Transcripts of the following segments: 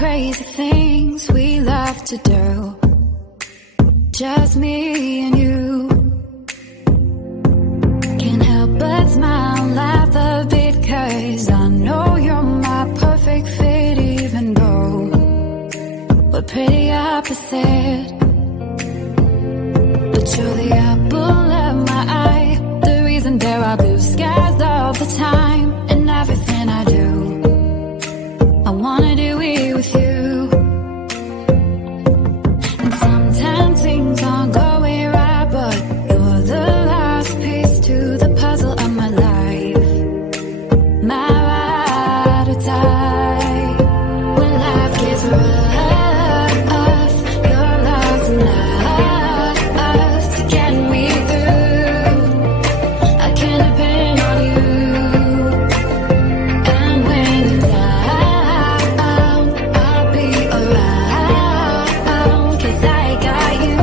crazy things we love to do. Just me and you. Can't help but smile, laugh a bit, 'cause I know you're my perfect fit, even though we're pretty opposite. But you're the apple of my eye, the reason there are blue skies all the time. And everything I do, I wanna do it with you. And sometimes things aren't going right, but you're the last piece to the puzzle of my life. My ride or die. When life gets rough, your love's enough to get me through. I can depend on you. And when you're down, I'll be around, 'cause I got you.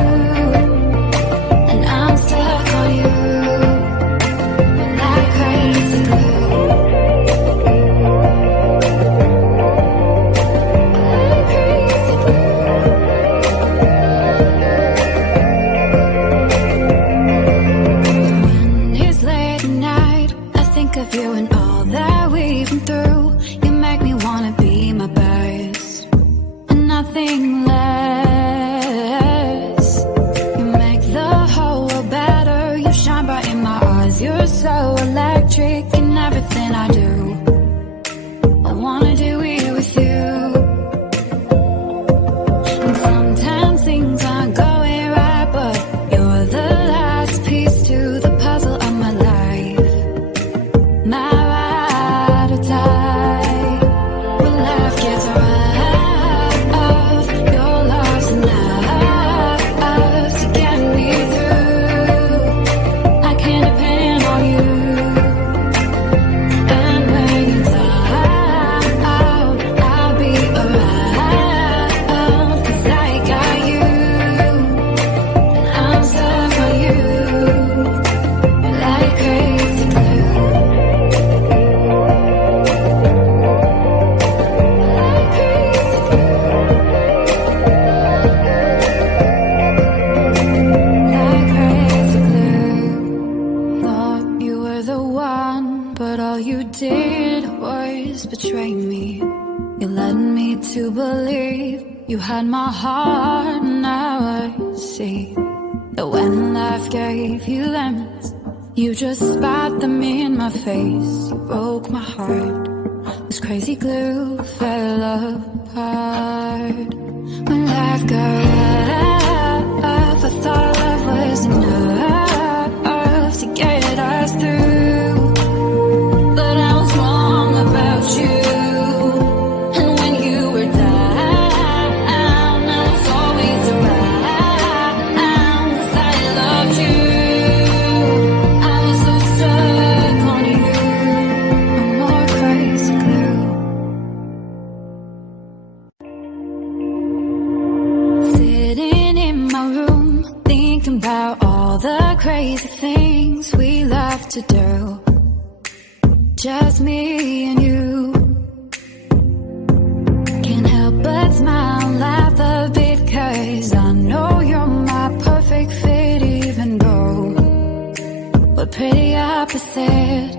And I'm stuck on you like crazy glue. Like crazy glue. When it's late at night, I think of you and all that we've been through. You make me wanna be my best and nothing less. You make the whole world better. You shine bright in my eyes. You're so electric in everything I do. I wanna do it with you. And sometimes things aren't going right, but you're the last piece to the puzzle of my life. My ride or die. When life gets rough, your love's enough to get me through. I can depend on you. And when you're down, I'll be around, 'cause I got you. And I'm stuck on you like crazy glue. Like crazy glue. Like crazy glue. Thought you were the one, but all you did was betray me. You led me to believe you had my heart. Now I see that when life gave you lemons, you just spat them in my face. You broke my heart. This crazy glue fell apart. When life got rough, I thought love was enough to get us through. But I was wrong about you. And when you were down, I was always around, 'cause I loved you. I was so stuck on you. No more crazy glue. Sitting in my room, thinking about all the crazy things we love to do. Just me and you. Can't help but smile, laugh a bit, 'cause I know you're my perfect fit, even though we're pretty opposite.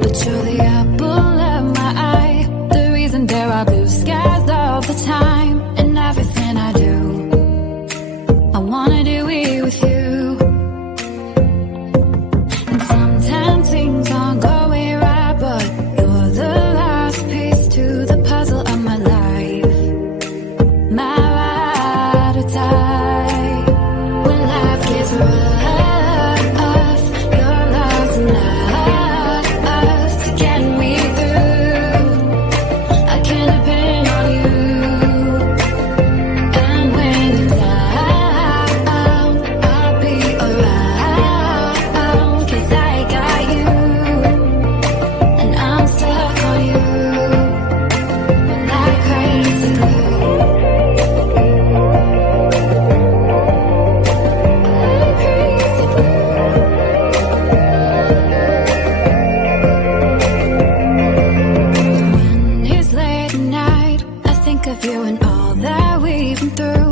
But you're the apple of my eye, the reason there are blue skies all the time. And everything I do, I wanna do it with you. And sometimes things aren't going right, but you're the last piece to the puzzle of my life. My ride or die. When life gets rough, your think of you and all that we've been through.